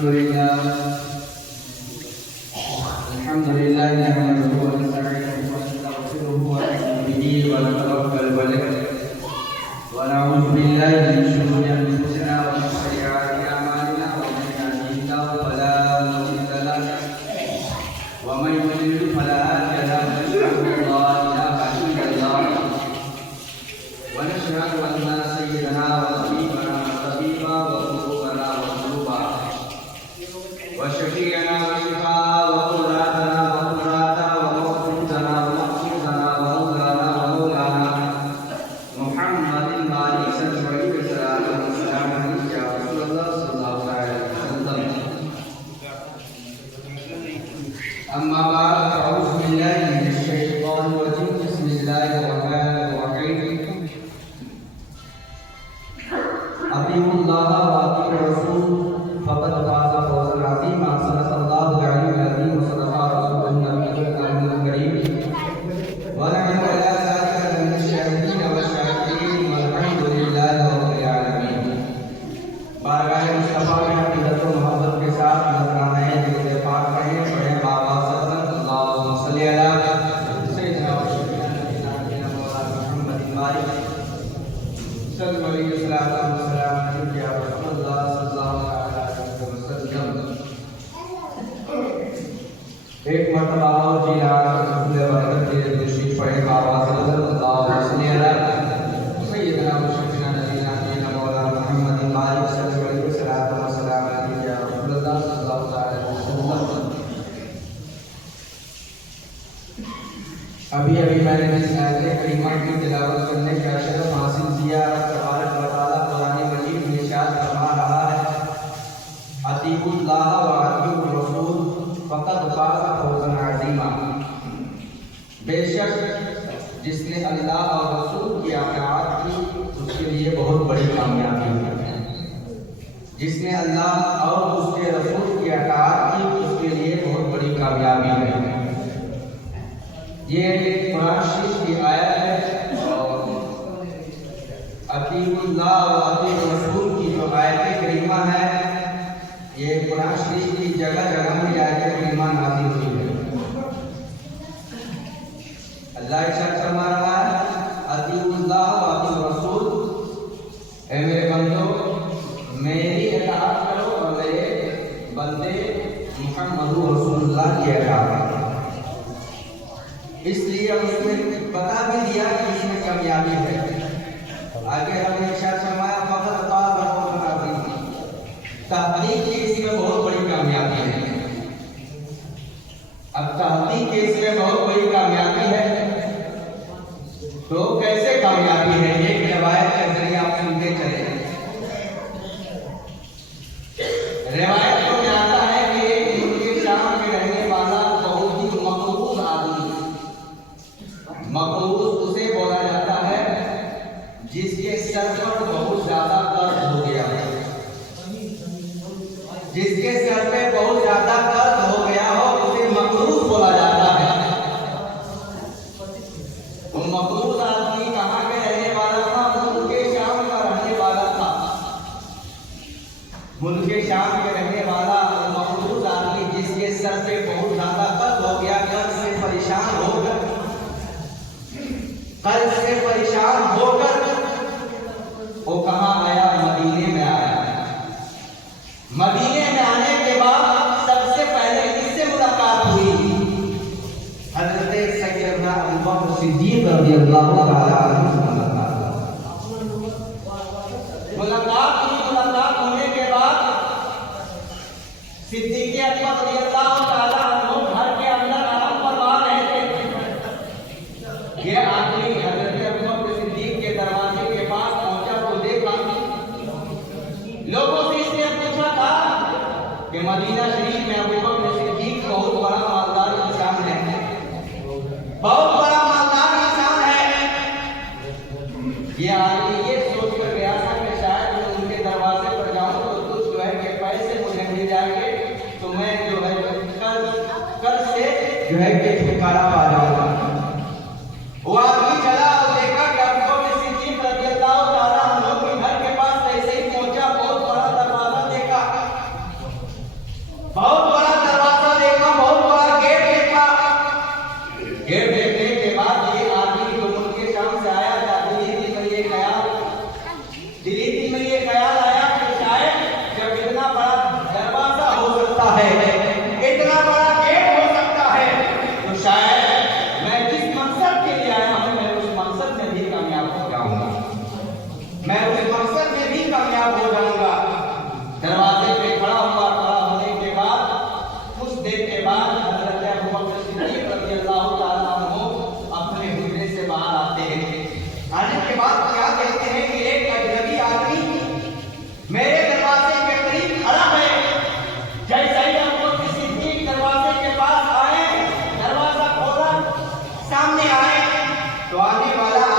الحمد لله نحمده ونستعينه ونستغفره ونؤمن به ونتوكل عليه ونعوذ بالله من شرور انفسنا ومن سيئات اعمالنا ومن يهده الله فلا مضل له ومن يضلل فلا هادي له ونشهد ان لا اله الا الله ونشهد ان سيدنا وحبيبنا وطبيبا وقلوبنا وقلوبا وشفيعنا وشفاء وقراتنا وقراتا وموقوتنا ومقصودنا ومولانا ومولانا محمد عليه الصلاه والسلام يا رسول الله صلى الله عليه وسلم. اما بعد فاعوذ بالله من الشيطان الرجيم بسم الله الرحمن الرحيم. اطيعوا الله واطيعوا الرسول فقد فاز فوزا عظيما. صدق الله العلي العظيم وصدق رسوله النبي الكريم ونحن على ذلك من الشاهدين والشاكرين والحمد لله رب العالمين. بارگاہ مصطفیٰ میں عقیدت و محبت کے ساتھ نذرانے درود پاک کہیں پڑھیں بابا صلی اللہم صلی علی سیدنا و شفیعنا مولانا محمد بارک صلی اللہ علیہ وسلم. یا رسول اللہ صلی اللہ علیہ وسلم. ایک مرتبہ اور جی رسول برکت کے تشریف پڑھے بابا صلی اللہ علیہ وسلم سیدنا و شفیعنا نبینا مولانا محمد بارک صلی اللہ علیہ وسلم. یا رسول اللہ صلی اللہ علیہ وسلم. ابھی میں نے اس آیت کریمہ کی تلاوت کرنے کا شرف حاصل کیا. تبارک و تعالیٰ قرآن مجید میں ارشاد فرما رہا ہے اطیعوا اللہ واطیعوا الرسول فقد فاز فوزا عظیما. بے شک جس نے اللہ اور رسول کی اطاعت کی اس کے لیے بہت بڑی کامیابی ہے. جس نے اللہ اور اس کے رسول کی اطاعت کی اس کے لیے بہت بڑی کامیابی ہے. یہ قرآن شریف کی آیت ہے اور اطیعوا اللہ و اطیعوا الرسول کی جو آیت کریمہ ہے یہ قرآن شریف کی جگہ جگہ میں آیت کریمہ نازل ہوئی ہے. اللہ ارشاد فرما رہا ہے اطیعوا اللہ و اطیعوا الرسول. اے میرے بندو میری اطاعت کرو اور میرے بندے محمد رسول اللہ کی اطاعت کرو. اس لیے اس نے بتا بھی دیا کہ اس میں کامیابی ہے. آگے ہم نے ارشاد فرمایا فقط فاز فوزا عظیما. تحقیق کی اس میں بہت بڑی کامیابی ہے. اب تحقیق کی اس میں بہت بڑی کامیابی ہے تو کیسے کامیابی ہے ایک روایت کے ذریعے آپ سنتے چلے. روایت کو جاتا ہے کہ ایک ملک شام میں رہنے والا بہت ہی مقبول آدمی. مقبول اسے بولا جاتا ہے جس کے سر پر بہت زیادہ قرض ہو گیا. جس کے سر پہ بہت زیادہ قرض ہو گیا ہو اسے مقروض بولا جاتا ہے. وہ مقروض آدمی کہاں کے رہنے والا تھا؟ ملک شام کا رہنے والا تھا. ملک شام کے رہنے والا مقروض آدمی جس کے سر پہ بہت زیادہ قرض ہو گیا قرض سے پریشان ہو کر وہ کہاں آیا؟ مدینے میں آیا. مدینے میں آنے کے بعد سب سے پہلے کس سے ملاقات ہوئی؟ حضرت سیدنا ابوبکر صدیق رضی اللہ تعالی عنہ سے ملاقات ہونے کے بعد صدیق اکبر رضی اللہ تعالی عنہ گھر کے اندر آرام فرما رہے تھے. یہ آدمی حضرت ابوبکر صدیق کے دروازے کے پاس پہنچا تو دیکھا لوگوں سے اس نے پوچھا تھا کہ مدینہ شریف میں ابوبکر صدیق بہت بڑا مالدار انسان ہے. بہت بڑا مالدار انسان ہے. یہ آدمی یہ سوچ کر گیا تھا کہ شاید میں ان کے دروازے پر جاؤں تو کچھ جو ہے کہ پیسے مجھے مل جائیں گے تو میں جو ہے قرض سے جو ہے کہ چھٹکارا پا جاؤں گا. وہ آدمی چلا اور دیکھا کہ ابوبکر صدیق رضی اللہ تعالیٰ عنہ کے گھر کے پاس ایسے ہی پہنچا. بہت بڑا دروازہ دیکھا.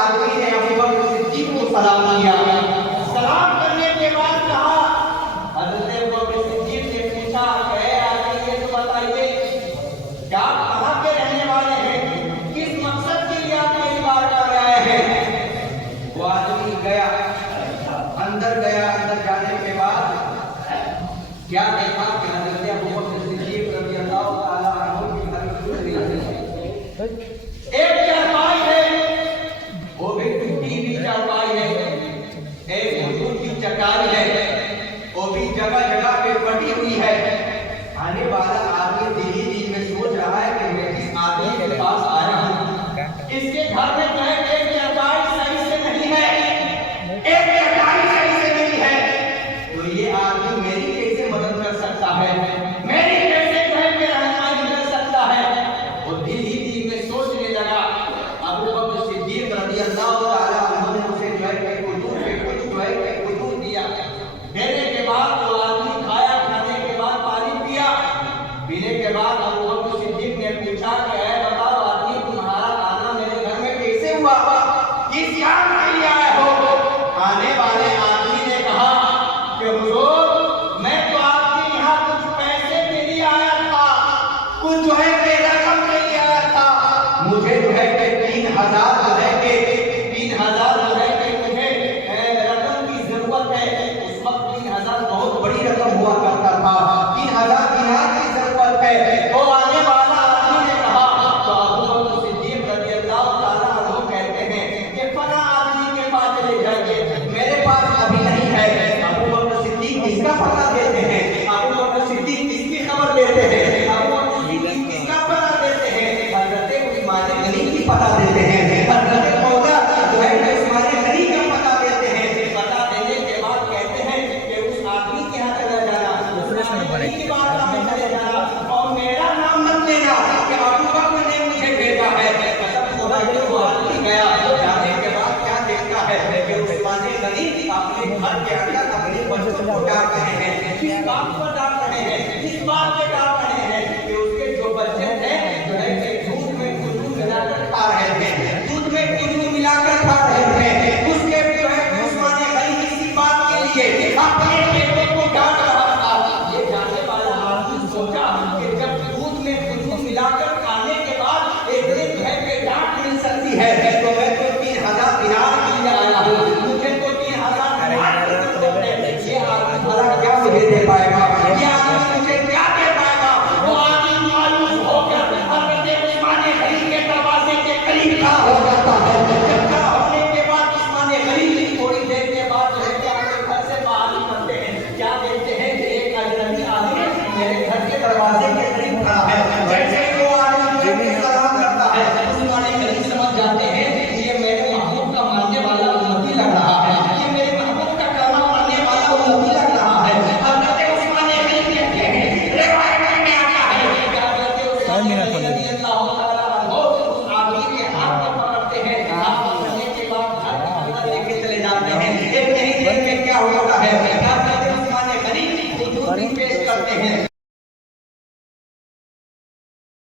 آدمی نے ابو بکر صدیق کو سلام کیا. سلام کرنے کے بعد کہا, حضرت ابو بکر صدیق نے پوچھا کہ اے آدمی یہ تو بتائیے کہ آپ کہاں کے رہنے والے ہیں, کس مقصد کے لیے آپ میری بار کر رہے ہیں. وہ آدمی گیا, اندر گیا. اندر جانے کے بعد کیا دیکھا کہ حضرت ابو بکر صدیق رضی اللہ تعالیٰ عنہ کی گھر گزری ہے. ایک چارپائی ہے, وہ بھی ٹوٹی ہوئی چارپائی ہے. ایک حضور کی چٹائی ہے, وہ بھی جگہ جگہ پہ پٹی ہوئی ہے. آنے والا آدمی دلی دل میں سوچ رہا ہے کہ میں اس آدمی کے پاس آیا ہوں, اس کے گھر میں جو ہے ایک چارپائی صحیح سے نہیں ہے, ایک چٹائی صحیح سے نہیں ہے, تو یہ آدمی میری کیسے مدد کر سکتا ہے, میری کیسے جو ہے کہ رہنمائی کر سکتا ہے. وہ دل ہی دل میں سوچنے لگا. ابو بکر صدیق رضی اللہ تعالیٰ عنہ نے اسے جو ہے کہ حضور کے کچھ جو ہے کہ حضور دیا. دینے کے بعد وہ آدمی کھایا, کھانے کے بعد پانی پیا. پینے کے بعد ابو بکر صدیق نے پوچھا کہ اے بتاؤ آدمی تمہارا آنا میرے گھر میں کیسے ہوا, کس یاد